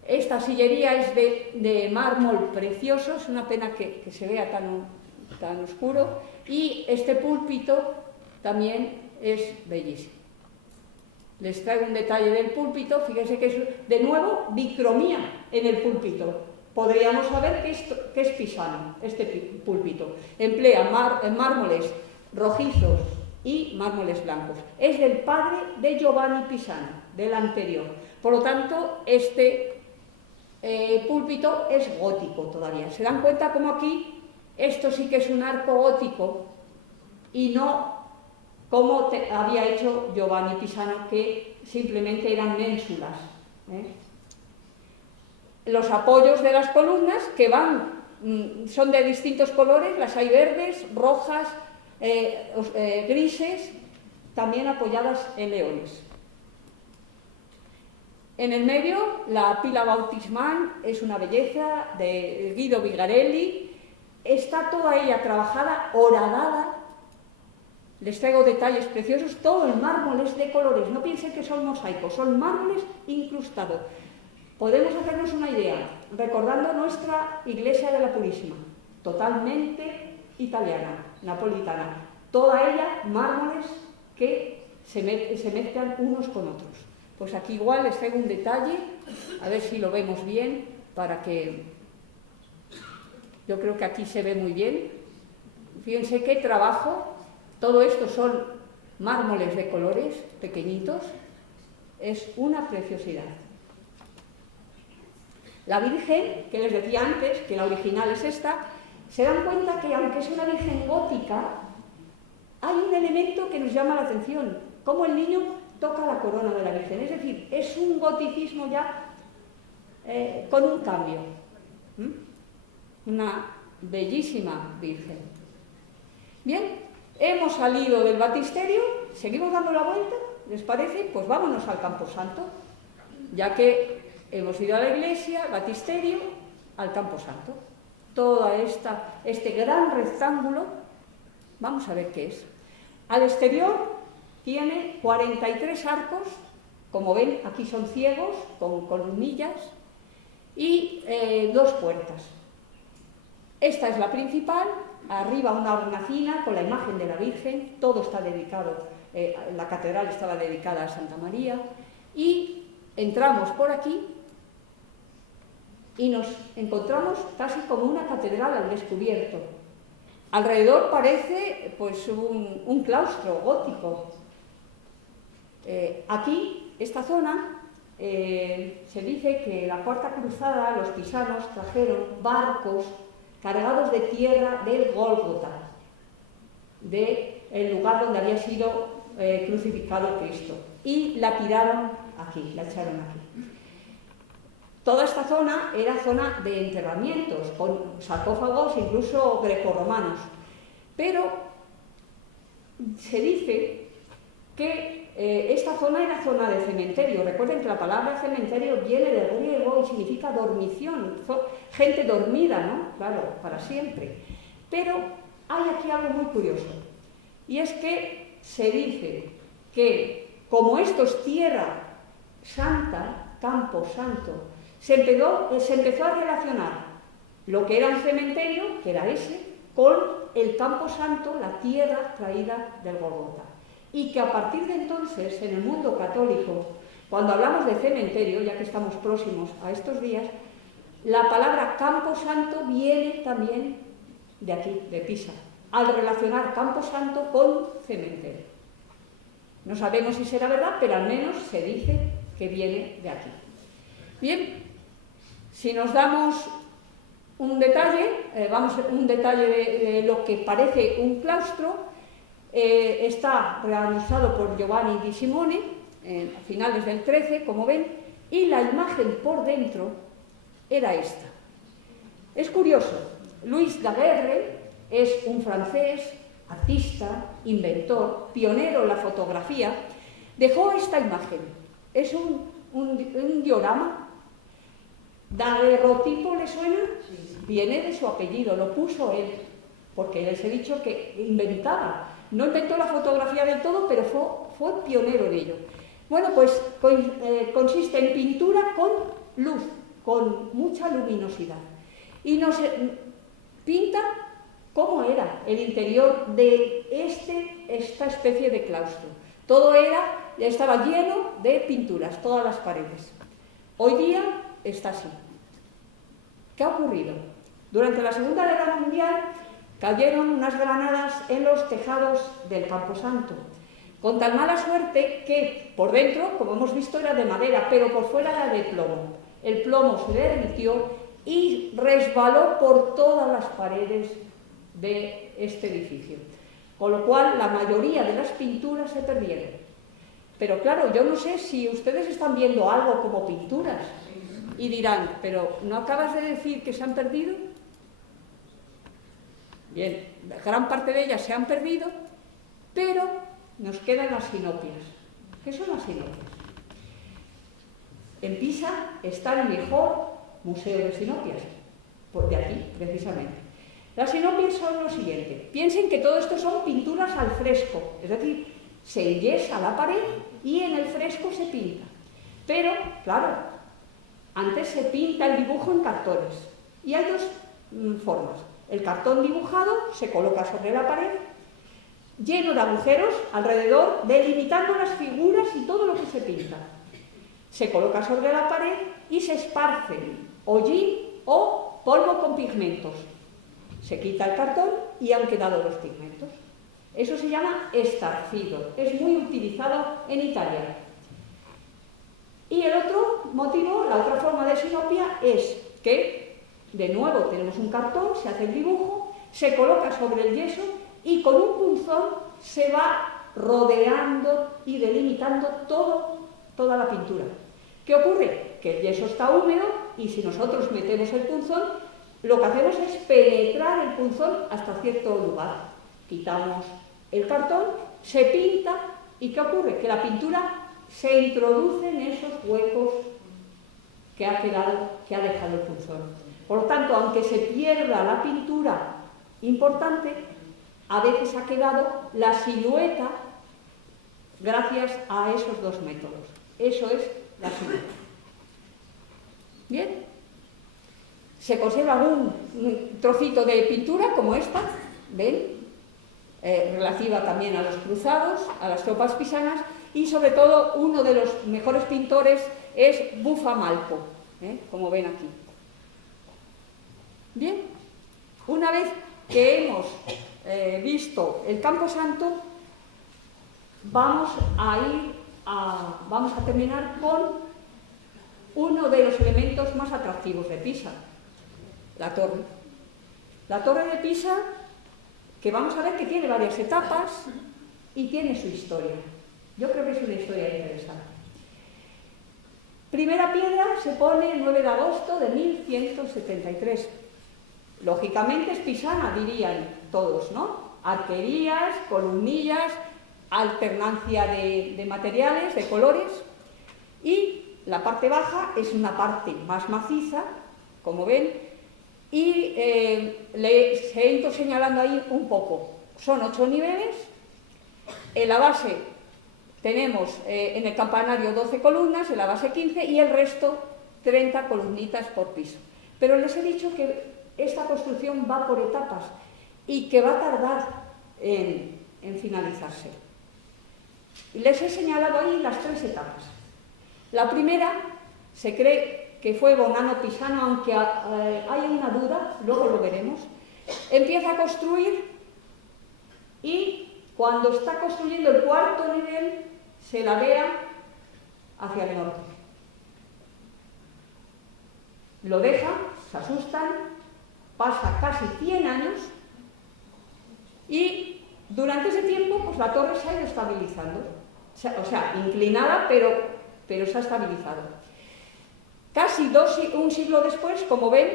Esta sillería es de mármol precioso, es una pena que se vea tan oscuro. Y este púlpito también es bellísimo. Les traigo un detalle del púlpito, fíjense que es de nuevo bicromía en el púlpito. Podríamos saber que es Pisano, este púlpito. Emplea mármoles rojizos y mármoles blancos. Es del padre de Giovanni Pisano, del anterior. Por lo tanto, este púlpito es gótico todavía. ¿Se dan cuenta cómo aquí esto sí que es un arco gótico y no como había hecho Giovanni Pisano, que simplemente eran ménsulas? Los apoyos de las columnas que son de distintos colores, las hay verdes, rojas, grises, también apoyadas en leones. En el medio, la pila bautismal es una belleza de Guido Vigarelli. Está toda ella trabajada, horadada. Les traigo detalles preciosos. Todo el mármol es de colores. No piensen que son mosaicos, son mármoles incrustados. Podemos hacernos una idea, recordando nuestra iglesia de la Purísima, totalmente italiana, napolitana. Toda ella mármoles que se mezclan unos con otros. Pues aquí igual les traigo un detalle, a ver si lo vemos bien, para que... Yo creo que aquí se ve muy bien. Fíjense qué trabajo. Todo esto son mármoles de colores pequeñitos. Es una preciosidad. La Virgen, que les decía antes, que la original es esta, se dan cuenta que aunque es una Virgen gótica, hay un elemento que nos llama la atención, cómo el niño toca la corona de la Virgen. Es decir, es un goticismo ya con un cambio. Una bellísima Virgen. Bien, hemos salido del baptisterio, seguimos dando la vuelta, ¿les parece? Pues vámonos al Camposanto, ya que hemos ido a la iglesia, al baptisterio, al Camposanto. Todo este gran rectángulo, vamos a ver qué es. Al exterior tiene 43 arcos, como ven, aquí son ciegos, con columnillas, y 2 puertas. Esta es la principal, arriba una hornacina con la imagen de la Virgen, todo está dedicado, la catedral estaba dedicada a Santa María, y entramos por aquí y nos encontramos casi como una catedral al descubierto. Alrededor parece pues un claustro gótico. Aquí, esta zona, se dice que la Cuarta Cruzada, los pisanos trajeron barcos cargados de tierra del Gólgota, del lugar donde había sido crucificado Cristo, y la tiraron aquí, la echaron aquí. Toda esta zona era zona de enterramientos, con sarcófagos incluso grecorromanos, pero se dice que esta zona era zona de cementerio. Recuerden que la palabra cementerio viene del griego y significa dormición, gente dormida, ¿no? Claro, para siempre. Pero hay aquí algo muy curioso, y es que se dice que como esto es tierra santa, Campo Santo, se empezó a relacionar lo que era un cementerio, que era ese, con el Campo Santo, la tierra traída del Gólgota. Y que a partir de entonces, en el mundo católico, cuando hablamos de cementerio, ya que estamos próximos a estos días, la palabra Campo Santo viene también de aquí, de Pisa, al relacionar Campo Santo con cementerio. No sabemos si será verdad, pero al menos se dice que viene de aquí. Bien, si nos damos un detalle, un detalle de lo que parece un claustro, está realizado por Giovanni di Simone a finales del 13, como ven, y la imagen por dentro era esta. Es curioso, Louis Daguerre es un francés artista, inventor, pionero en la fotografía, dejó esta imagen. Es un diorama. ¿Daguerrotipo le suena? Sí. Viene de su apellido, lo puso él, porque les he dicho que inventaba. No inventó la fotografía del todo, pero fue pionero en ello. Bueno, pues consiste en pintura con luz, con mucha luminosidad. Y nos pinta cómo era el interior de esta especie de claustro. Todo estaba lleno de pinturas, todas las paredes. Hoy día está así. ¿Qué ha ocurrido? Durante la Segunda Guerra Mundial cayeron unas granadas en los tejados del Camposanto, con tan mala suerte que por dentro, como hemos visto, era de madera, pero por fuera era de plomo. El plomo se derritió y resbaló por todas las paredes de este edificio, con lo cual la mayoría de las pinturas se perdieron. Pero claro, yo no sé si ustedes están viendo algo como pinturas y dirán, pero ¿no acabas de decir que se han perdido? Bien, gran parte de ellas se han perdido, pero nos quedan las sinopias. ¿Qué son las sinopias? En Pisa está el mejor museo de sinopias, de aquí, precisamente. Las sinopias son lo siguiente. Piensen que todo esto son pinturas al fresco, es decir, se enyesa la pared y en el fresco se pinta. Pero, claro, antes se pinta el dibujo en cartones y hay dos formas. El cartón dibujado se coloca sobre la pared, lleno de agujeros alrededor, delimitando las figuras y todo lo que se pinta. Se coloca sobre la pared y se esparce hollín o polvo con pigmentos. Se quita el cartón y han quedado los pigmentos. Eso se llama estarcido. Es muy utilizado en Italia. Y el otro motivo, la otra forma de sinopia es que, de nuevo, tenemos un cartón, se hace el dibujo, se coloca sobre el yeso y con un punzón se va rodeando y delimitando toda la pintura. ¿Qué ocurre? Que el yeso está húmedo y si nosotros metemos el punzón, lo que hacemos es penetrar el punzón hasta cierto lugar. Quitamos el cartón, se pinta y ¿qué ocurre? Que la pintura se introduce en esos huecos que ha dejado el punzón. Por lo tanto, aunque se pierda la pintura importante, a veces ha quedado la silueta gracias a esos dos métodos. Eso es la silueta. Bien. Se conserva algún trocito de pintura como esta, ¿ven? Relativa también a los cruzados, a las tropas pisanas, y sobre todo uno de los mejores pintores es Buffalmacco, como ven aquí. Bien, una vez que hemos visto el Camposanto, vamos a terminar con uno de los elementos más atractivos de Pisa, la torre. La torre de Pisa, que vamos a ver que tiene varias etapas y tiene su historia. Yo creo que es una historia interesante. Primera piedra se pone el 9 de agosto de 1173. Lógicamente es pisana, dirían todos, ¿no? Arquerías, columnillas, alternancia de materiales, de colores, y la parte baja es una parte más maciza, como ven, y se he ido señalando ahí un poco. Son 8 niveles, en la base tenemos en el campanario 12 columnas, en la base 15 y el resto 30 columnitas por piso. Pero les he dicho que esta construcción va por etapas y que va a tardar en finalizarse. Les he señalado ahí las 3 etapas. La primera se cree que fue Bonanno Pisano, aunque hay una duda, luego lo veremos. Empieza a construir y cuando está construyendo el 4.º nivel se la vea hacia el norte. Lo deja, se asustan, pasa casi 100 años y durante ese tiempo pues, la torre se ha ido estabilizando. O sea, inclinada, pero se ha estabilizado. Casi un siglo después, como ven,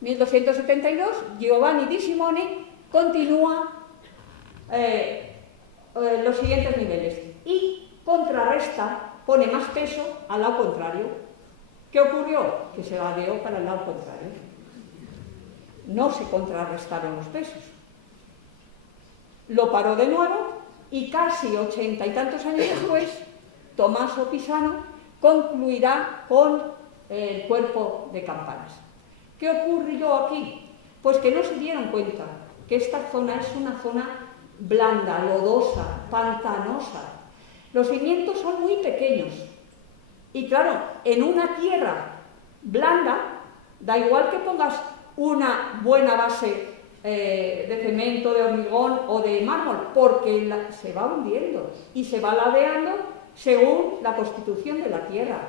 1272, Giovanni di Simone continúa los siguientes niveles y contrarresta, pone más peso al lado contrario. ¿Qué ocurrió? Que se vadeó para el lado contrario. No se contrarrestaron los pesos. Lo paró de nuevo y casi 80 y tantos años después, Tommaso Pisano concluirá con el cuerpo de campanas. ¿Qué ocurrió aquí? Pues que no se dieron cuenta que esta zona es una zona blanda, lodosa, pantanosa. Los cimientos son muy pequeños y claro, en una tierra blanda, da igual que pongas una buena base de cemento, de hormigón o de mármol, porque se va hundiendo y se va ladeando según la constitución de la tierra.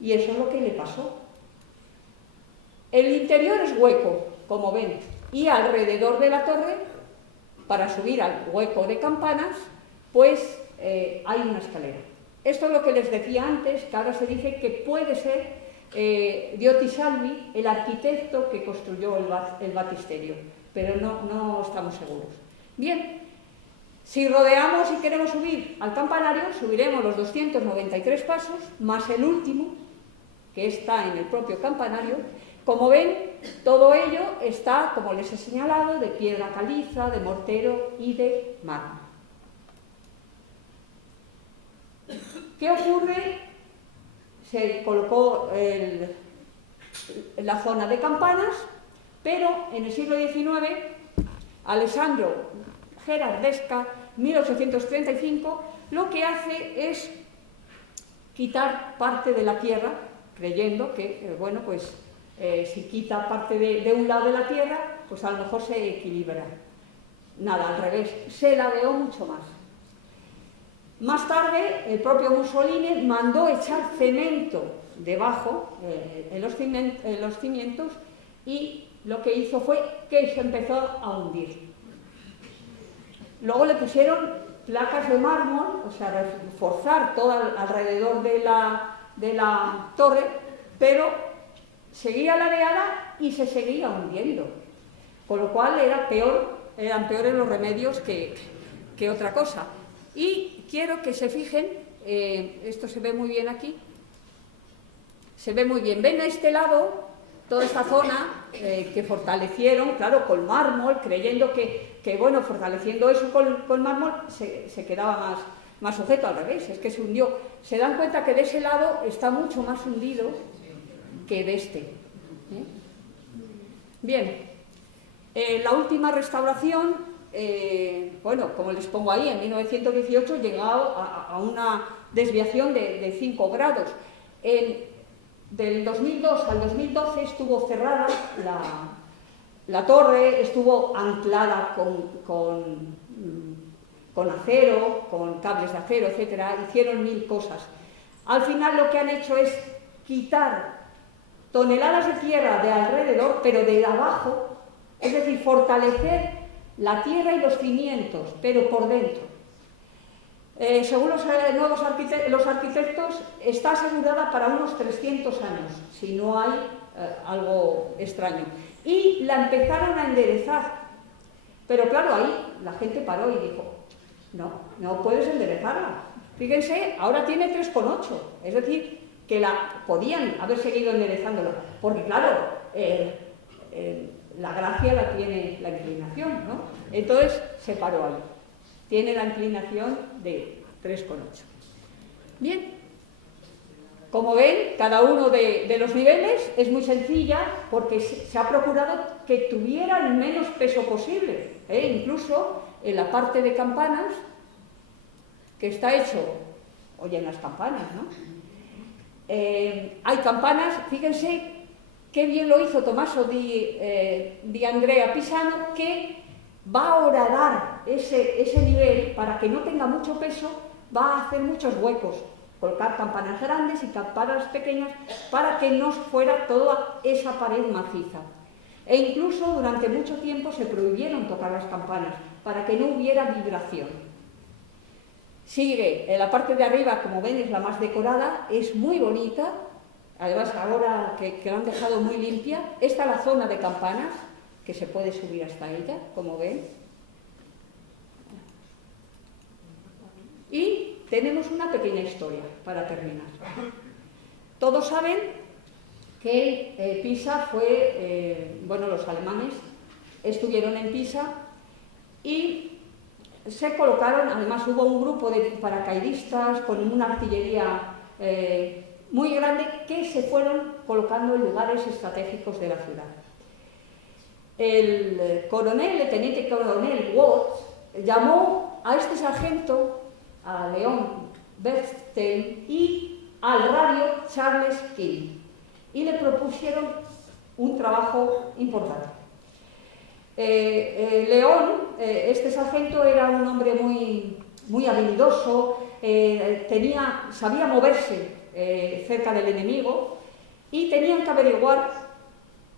Y eso es lo que le pasó. El interior es hueco, como ven, y alrededor de la torre, para subir al hueco de campanas, pues hay una escalera. Esto es lo que les decía antes, que ahora se dice que puede ser Diotti Salvi, el arquitecto que construyó el baptisterio, pero no estamos seguros. Bien, si rodeamos y queremos subir al campanario, subiremos los 293 pasos, más el último, que está en el propio campanario. Como ven, todo ello está, como les he señalado, de piedra caliza, de mortero y de mármol. ¿Qué ocurre? Se colocó la zona de campanas, pero en el siglo XIX, Alessandro Gherardesca, 1835, lo que hace es quitar parte de la tierra, creyendo que, bueno, pues si quita parte de un lado de la tierra, pues a lo mejor se equilibra. Nada, al revés, se ladeó mucho más. Más tarde, el propio Mussolini mandó echar cemento debajo, en los cimientos, y lo que hizo fue que se empezó a hundir. Luego le pusieron placas de mármol, o sea, reforzar todo alrededor de la torre, pero seguía ladeada y se seguía hundiendo, con lo cual eran peores los remedios que otra cosa. Y quiero que se fijen, esto se ve muy bien aquí, se ve muy bien, ven a este lado toda esta zona que fortalecieron, claro, con mármol, creyendo que bueno, fortaleciendo eso con mármol se quedaba más sujeto. Al revés, es que se hundió. Se dan cuenta que de ese lado está mucho más hundido que de este. Bien, la última restauración, bueno, como les pongo ahí, en 1918 llegado a una desviación de 5 grados. Del 2002 al 2012 estuvo cerrada la torre, estuvo anclada con acero, con cables de acero, etcétera. Hicieron 1000 cosas. Al final lo que han hecho es quitar toneladas de tierra de alrededor, pero de abajo, es decir, fortalecer la tierra y los cimientos, pero por dentro. Según los nuevos arquitectos, está asegurada para unos 300 años, si no hay algo extraño. Y la empezaron a enderezar. Pero claro, ahí la gente paró y dijo, no puedes enderezarla. Fíjense, ahora tiene 3,8, es decir, que podían haber seguido enderezándola, porque claro, la gracia la tiene la inclinación, ¿no? Entonces se paró ahí. Tiene la inclinación de 3,8. Bien, como ven, cada uno de los niveles es muy sencilla porque se ha procurado que tuviera el menos peso posible. Incluso en la parte de campanas, que está hecho, oyen las campanas, ¿no? Hay campanas, fíjense qué bien lo hizo Tommaso di Andrea Pisano, que va a horadar ese nivel para que no tenga mucho peso, va a hacer muchos huecos, colocar campanas grandes y campanas pequeñas para que no fuera toda esa pared maciza. E incluso durante mucho tiempo se prohibieron tocar las campanas para que no hubiera vibración. Sigue, en la parte de arriba, como ven, es la más decorada, es muy bonita, además ahora que la han dejado muy limpia. Esta es la zona de campanas, que se puede subir hasta ella, como ven. tenemos una pequeña historia para terminar. Todos saben que Pisa fue, bueno, los alemanes estuvieron en Pisa y se colocaron, además hubo un grupo de paracaidistas con una artillería muy grande que se fueron colocando en lugares estratégicos de la ciudad. El teniente coronel Watts, llamó a este sargento, a Leon Bernstein, y al radio Charles King, y le propusieron un trabajo importante. León, este sargento, era un hombre muy habilidoso, sabía moverse cerca del enemigo, y tenían que averiguar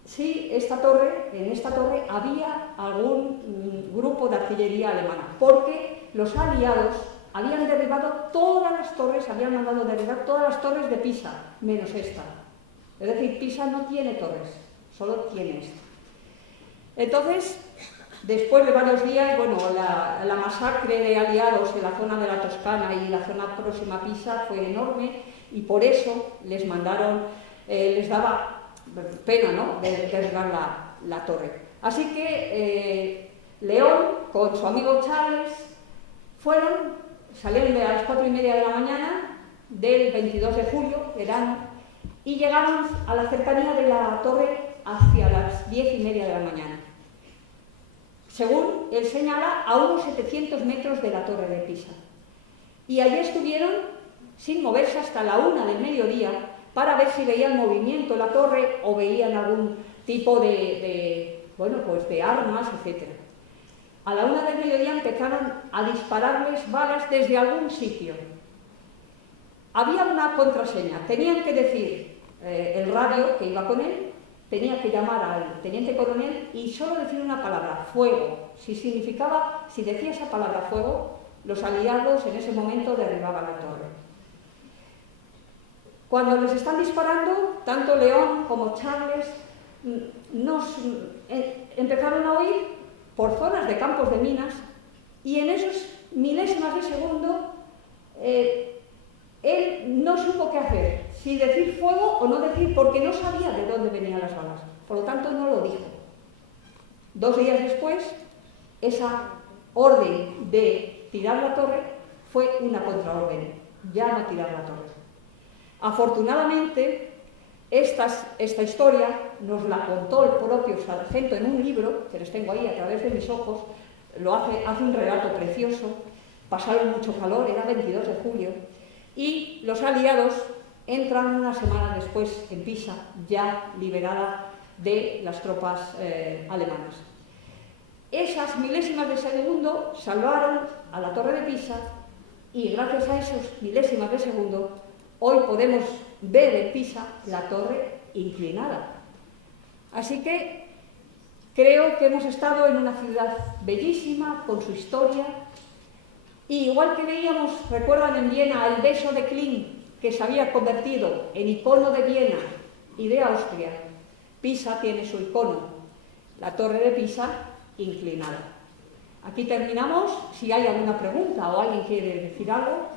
si en esta torre había algún grupo de artillería alemana, porque los aliados habían derribado todas las torres, habían mandado derribar todas las torres de Pisa, menos esta. Es decir, Pisa no tiene torres, solo tiene esta. Entonces, después de varios días, bueno, la masacre de aliados en la zona de la Toscana y la zona próxima a Pisa fue enorme, y por eso les mandaron, les daba pena, ¿no?, de derribar la torre. Así que León, con su amigo Charles, salieron a las 4:30 de la mañana del 22 de julio, verano, y llegaron a la cercanía de la torre hacia las 10:30 de la mañana. Según él señala, a unos 700 metros de la torre de Pisa. Y allí estuvieron sin moverse hasta la 1 del mediodía para ver si veían movimiento en la torre o veían algún tipo de armas, etc. A la 1 del mediodía empezaron a dispararles balas desde algún sitio. Había una contraseña, tenían que decir el radio que iba con él, tenía que llamar al teniente coronel y solo decir una palabra, fuego. Si decía esa palabra fuego, los aliados en ese momento derribaban la torre. Cuando les están disparando, tanto León como Charles empezaron a oír por zonas de campos de minas, y en esos milésimas de segundo él no supo qué hacer, si decir fuego o no decir, porque no sabía de dónde venían las balas, por lo tanto no lo dijo. 2 días después, esa orden de tirar la torre fue una contraorden, ya no tirar la torre. Afortunadamente, esta historia nos la contó el propio sargento en un libro, que les tengo ahí a través de mis ojos, hace un relato precioso. Pasaron mucho calor, era 22 de julio, y los aliados entran una semana después en Pisa, ya liberada de las tropas alemanas. Esas milésimas de segundo salvaron a la torre de Pisa, y gracias a esos milésimas de segundo hoy podemos ver en Pisa la torre inclinada. Así que creo que hemos estado en una ciudad bellísima, con su historia, y igual que veíamos, recuerdan en Viena, el beso de Kling, que se había convertido en icono de Viena y de Austria, Pisa tiene su icono, la torre de Pisa inclinada. Aquí terminamos. Si hay alguna pregunta o alguien quiere decir algo.